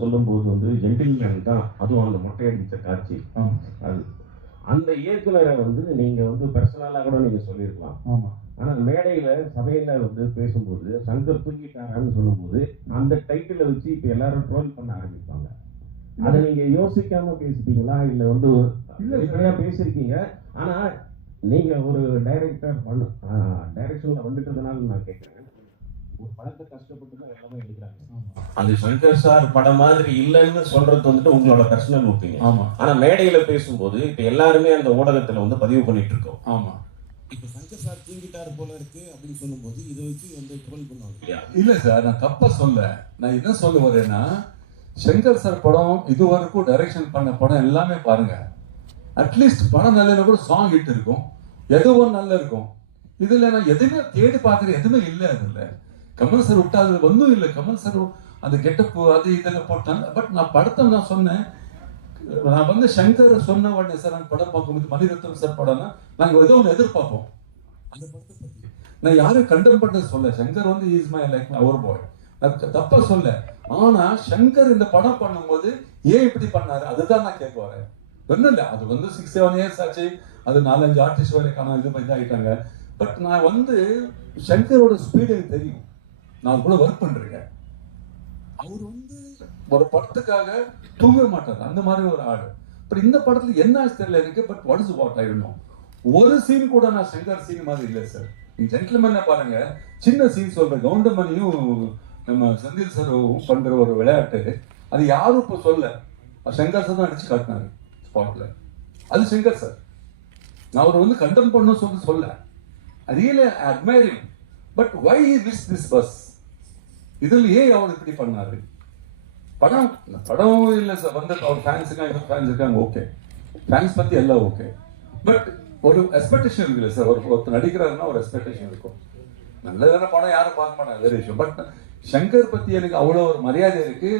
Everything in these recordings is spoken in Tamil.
சொல்லும்போது வந்து ஜென்டில்மேன் தான், அதுவும் அந்த மொட்டையடிச்ச காட்சி. அது அந்த இயக்குனரை வந்து நீங்க வந்து பர்சனலா கூட நீங்க சொல்லியிருக்கலாம். ஆமா. ஆனா மேடையில சபையில வந்து பேசும்போது சங்கர் தூங்கிட்டாரான்னு சொல்லும்போது அந்த டைட்டிலை வச்சு இப்ப எல்லாரும் ட்ரோல் பண்ண ஆரம்பிப்பாங்க. அதை நீங்க யோசிக்காம பேசிட்டீங்களா இல்ல வந்து வெளிப்படையா பேசியிருக்கீங்க? ஆனா நீங்க ஒரு டைரக்டர் டைரக்ஷன்ல வந்துட்டதுனால நான் கேட்கிறேன். ஒரு படத்தை கஷ்டப்பட்டு தான் எல்லாமே எடுக்கிறாங்க. அந்த சங்கர் சார் படம் மாதிரி இல்லைன்னு சொல்றது வந்துட்டு உங்களோட பர்சனல் ஒப்பீனியன். ஆமா. ஆனா மேடையில பேசும்போது இப்ப எல்லாருமே அந்த ஊடகத்துல வந்து பதிவு பண்ணிட்டு இருக்கோம். ஆமா. இப்ப சங்கர் சார் தூங்கிட்டாரு போல இருக்கு அப்படின்னு சொல்லும்போது இதை வச்சு வந்து ட்ரோல் பண்ணுவாங்க. இல்ல சார், நான் தப்பா சொல்ல. நான் என்ன சொல்ல வரேன்னா, சங்கர் சார் படம் இதுவரைக்கும் டைரக்ஷன் பண்ண படம் எல்லாமே பாருங்க. அட்லீஸ்ட் படம் நல்ல கூட சாங் ஹிட் இருக்கும், ஏதோ ஒன்று நல்லா இருக்கும். இதுல நான் எதுவுமே தேடி பார்க்குறேன், எதுவுமே இல்லை. அதுல கமல் சார் விட்டா அது ஒன்றும் இல்லை. கமல் சார் அந்த கெட்டப்பு அது இதெல்லாம் போட்டாங்க. பட் நான் படத்தை நான் சொன்னேன், நான் வந்து சங்கர் சொன்ன உடனே சார் நான் படம் பார்க்கும்போது மணிரத்னம் சார் படம்னா நாங்கள் ஏதோ ஒன்று எதிர்பார்ப்போம். அந்த படத்தை பற்றி நான் யாரும் கண்டம் பண்ண சொல்ல. சங்கர் வந்து இஸ் மை லைக் அவர் பாய், நான் தப்பா சொல்ல. ஆனா சங்கர் இந்த படம் பண்ணும்போது ஏன் இப்படி பண்ணாரு அதுதான் நான் கேட்க வரேன். ஒன்றும் இல்லை, அது வந்து 6-7 இயர்ஸ் ஆச்சு, அது 4-5 ஆர்டிஸ்ட் வரை காணும் இது மாதிரி ஆகிட்டாங்க. பட் நான் வந்து சங்கரோட ஸ்பீடு எனக்கு தெரியும், நான் கூட ஒர்க் பண்றேன். அவர் வந்து ஒரு படத்துக்காக தூங்க மாட்டார், அந்த மாதிரி ஒரு ஆடு. பட் இந்த படத்துல என்ன தெரியல எனக்கு. பட் வாட் இஸ் வாட் ஆயிடணும், ஒரு சீன் கூட நான் சங்கர் சீன் மாதிரி இல்லை சார். நீங்க ஜென்டில்மேன் பாருங்க, சின்ன சீன் சொல்றேன். கவுண்டமணியும் நம்ம செந்தில் சாரும் பண்ற ஒரு விளையாட்டு, அது யாரும் இப்ப சொல்ல, சங்கர் சார் தான் அடிச்சு காட்டினாரு ஸ்பாட்ல. அது சங்கர் சார். நான் அவர் வந்து கண்டம் பண்ணணும் சொல்ல, really admiring. But why miss this bus, இதில் ஏன் அவர் இப்படி பண்ணாரு? படம் இல்லை சார். வந்து அவர் ஃபேன்ஸ் இருக்காங்க, ஓகே, ஃபேன்ஸ் பத்தி எல்லாம் ஓகே. பட் ஒரு எக்ஸ்பெக்டேஷன் இருக்குல்ல சார், ஒருத்தர் நடிக்கிறாருன்னா ஒரு எக்ஸ்பெக்டேஷன் இருக்கும். நல்லதான படம் யாரும் பார்க்க மாட்டாங்க, வேற விஷயம். பட் சங்கர் பத்தி எனக்கு அவ்வளோ ஒரு மரியாதை இருக்கு.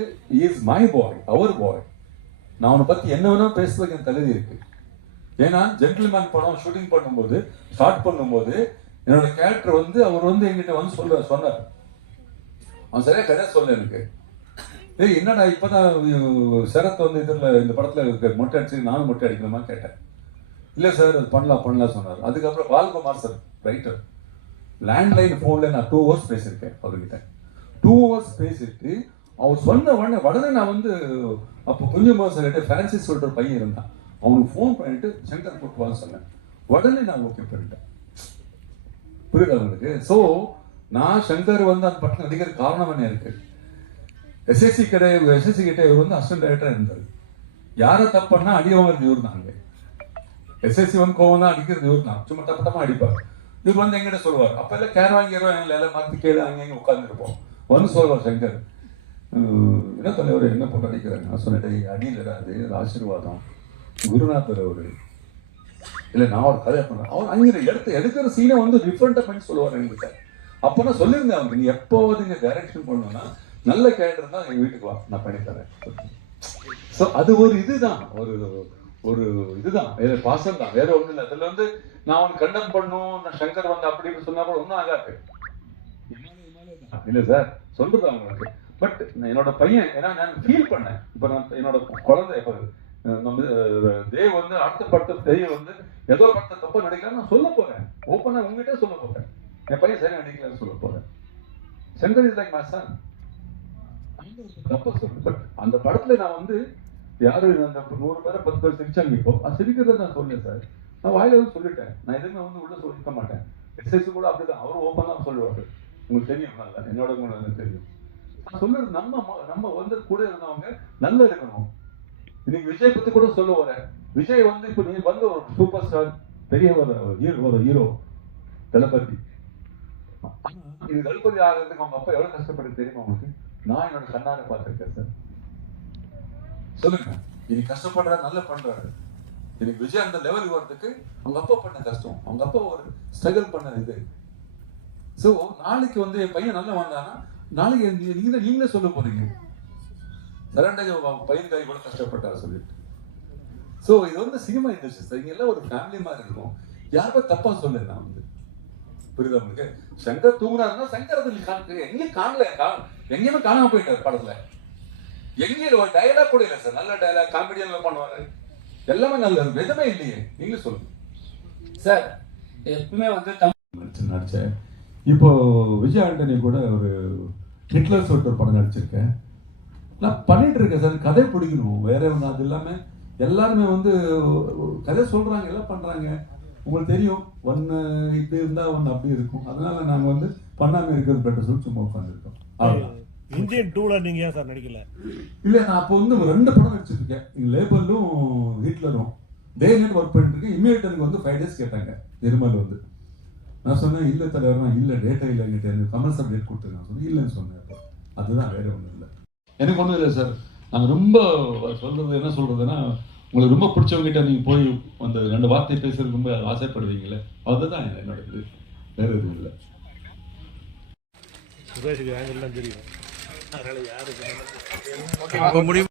இஸ் மை பாய், அவர் பாய். நான் அவனை பத்தி என்ன வேணா பேசுறதுக்கு என் தகுதி இருக்கு. ஏன்னா ஜென்டில்மேன் படம் ஷூட்டிங் பண்ணும்போது, ஸ்டார்ட் பண்ணும்போது என்னோட கேரக்டர் வந்து அவர் வந்து என்கிட்ட வந்து சொன்னார். அவன் சரியா கதை சொல்ல எனக்கு, ஏய் என்னடா இப்பதான் சரத் வந்து இந்த படத்துல மொட்டை அடிச்சு நானும் மொட்டை அடிக்கணுமா கேட்டேன். இல்லை சார் அது பண்ணலாம் சொன்னார். அதுக்கப்புறம் பால்குமார் சார் ரைட்டர், லேண்ட்லைன் ஃபோன்ல நான் 2 hours பேசியிருக்கேன் அவர்கிட்ட. 2 hours பேசிட்டு அவர் சொன்ன உடனே நான் வந்து அப்போ கொஞ்சம் சார் பிரான்சிஸ் சொல்ற பையன் இருந்தான், அவனுக்கு ஃபோன் பண்ணிட்டு சங்கர் போட்டுவான்னு சொன்னேன். உடனே நான் ஓகே பண்ணிட்டேன். புரியுது அவங்களுக்கு? ஸோ நான் சங்கர் வந்து அந்த படம் நடிக்கிற காரணம் என்ன இருக்கு. எஸ்எஸ்சி கிட்ட இவர் வந்து அசிஸ்டன்ட் டைரக்டரா இருந்தார். யாரை தப்புன்னா அடியவங்க இவர் தான். எஸ்எஸ்சி வந்து கோவம் தான் அடிக்கிறது இவர் தான், சும்மா தப்பட்டமா அடிப்பார். இவர் வந்து எங்கிட்ட சொல்லுவார், அப்ப எல்லாம் கேரவாங்கிடுவோம், எல்லாம் மறந்து கேளு அங்கே உட்காந்துருப்போம். வந்து சொல்லுவார் சங்கர், என்ன தலைவர் என்ன போட்டு அடிக்கிறாங்க. நான் சொன்னேன், அடியில் அது ஆசீர்வாதம் குருநாதர் அவரு இல்லை, நான் ஒரு கதை பண்ணேன். அவர் அங்கே எடுக்கிற சீனை வந்து டிஃப்ரெண்டா பண்ணி சொல்லுவார் என்கிட்ட. அப்போ நான் சொல்லியிருந்தேன் அவனுக்கு, நீ எப்போது இங்கே டைரக்ஷன் பண்ணணும்னா நல்ல கேரக்டர் தான் எங்கள் வீட்டுக்கு வா, நான் பண்ணித்தரேன். ஸோ அது ஒரு இதுதான், ஒரு இதுதான், வேற பாசம் தான், வேற ஒன்றும் இல்லை. அதில் வந்து நான் அவனுக்கு கண்டம் பண்ணும், நான் சங்கர் வந்து அப்படின்னு சொன்னா கூட ஒன்றும் ஆகாது. இல்லை சார் சொல்றது அவங்களுக்கு. பட் என்னோட பையன், ஏன்னா நான் ஃபீல் பண்ணேன். இப்போ நான் என்னோட குழந்தை இப்போ நம்ம தேவ் வந்து அடுத்த படத்தை தேவ் வந்து ஏதோ படத்தை தப்பா நடிக்கலாம் நான் சொல்ல போறேன், ஓப்பனா உங்ககிட்ட சொல்ல போறேன். என் பையன் சரியா நடிக்கலாம்னு சொல்ல போறேன். Shankar is like my son, தப்பா சொல்றேன். பட் அந்த படத்துல நான் வந்து யாரும் அந்த 100 பேரை 10 பேர் சிரிச்சாங்க. இப்போ அது சிரிக்கிறத நான் சொல்லேன் சார், நான் வாயில வந்து சொல்லிட்டேன். நான் எதுவுமே வந்து உள்ள சொல்லிக்க மாட்டேன். எக்ஸசைஸ் கூட அப்படிதான், அவரும் ஓப்பனா சொல்லுவாரு. உங்களுக்கு தெரியும், நல்லா என்னோட உங்களுக்கு தெரியும். நான் சொல்றது நம்ம வந்து கூட இருந்தவங்க நல்லா இருக்கணும். இன்னைக்கு விஜய் பத்தி கூட சொல்ல வரேன். விஜய் வந்து இப்போ நீங்க வந்து ஒரு சூப்பர் ஸ்டார், பெரிய ஒரு ஹீரோ தளபதி. இது தளபதி ஆகிறதுக்கு அவங்க அப்பா எவ்வளவு கஷ்டப்பட்டு தெரியுமா உங்களுக்கு? நான் என்னோட கண்ணால பார்த்திருக்கேன் சார். சொல்லுங்க, இன்னைக்கு கஷ்டப்படுறாரு, நல்லா பண்றாரு. இன்னைக்கு விஜய் அந்த லெவலுக்கு வர்றதுக்கு அவங்க அப்பா பண்ண கஷ்டம், அவங்க அப்பா ஒரு ஸ்ட்ரகிள் பண்ண இது. ஸோ நாளைக்கு வந்து என் பையன் நல்லா வந்தானா நாளைக்கு நீங்களே சொல்ல போறீங்க, சரண்டா பையனுக்காக கூட கஷ்டப்பட்டாரு சொல்லிட்டு. ஸோ இது வந்து சினிமா இண்டஸ்ட்ரி சார், இங்க எல்லாம் ஒரு ஃபேமிலி மாதிரி இருக்கும். யாருமே தப்பா சொல்ல நான் வந்து, புரியுதா உங்களுக்கு? சங்கர் தூங்குறாருன்னா சங்கர் அது எங்கேயும் காணல, எங்கேயுமே காணாம போயிட்டார் படத்துல. எங்கேயும் ஒரு டயலாக் கூட இல்லை சார். நல்ல டயலாக் காமெடியெல்லாம் பண்ணுவாரு, எல்லாமே நல்ல இருக்கும். எதுவுமே இல்லையே. நீங்களே சொல்லுங்க சார். எப்பவுமே வந்து நடிச்சேன். இப்போ விஜய் ஆண்டனி கூட ஒரு ஹிட்லர் சொல்லிட்டு ஒரு படம் நடிச்சிருக்கேன். நான் பண்ணிட்டு இருக்கேன் சார். கதை பிடிக்கணும், வேற ஒன்று. அது இல்லாமல் எல்லாருமே வந்து கதை சொல்றாங்க, எல்லாம் பண்றாங்க. உங்களுக்கு தெரியும், ஒன்று இப்படி இருந்தா ஒன்று அப்படி இருக்கும். அதனால நாங்கள் வந்து பண்ணாமல் இருக்கிறது பெட்டர் சொல்லி சும்மா உட்காந்துருக்கோம். அவ்வளோதான். இந்தியன் டூல நீங்க ஏன் சார் நடிக்கல? இல்லை, நான் அப்போ வந்து 2 படம் நடிச்சிருக்கேன். லேபலும் ஹிட்லரும் டே நைட் ஒர்க் பண்ணிட்டு இருக்கேன். இமீடியட் எனக்கு வந்து 5 days கேட்டாங்க இருமல் வந்து. நான் சொன்னேன் இல்லை தலைவர்னா, இல்லை டேட்டா இல்லைங்கிட்ட எனக்கு கமல் சார் டேட் கொடுத்துருங்க சொன்னேன். இல்லைன்னு சொன்னேன். அப்போ அதுதான், வேற ஒன்றும் இல்லை. எனக்கு ஒன்றும் இல்லை சார். நாங்கள் ரொம்ப சொல்றது என்ன சொல்றதுன்னா, உங்களுக்கு ரொம்ப பிடிச்சவங்ககிட்ட நீங்கள் போய் அந்த 2 வார்த்தை பேசுறது ரொம்ப ஆசைப்படுவீங்களே, அதுதான் என்னோட இது. வேற எதுவும் இல்லை. சுரேஷுக்கு ஆங்கிள் தெரியும், அதனால யாருக்கு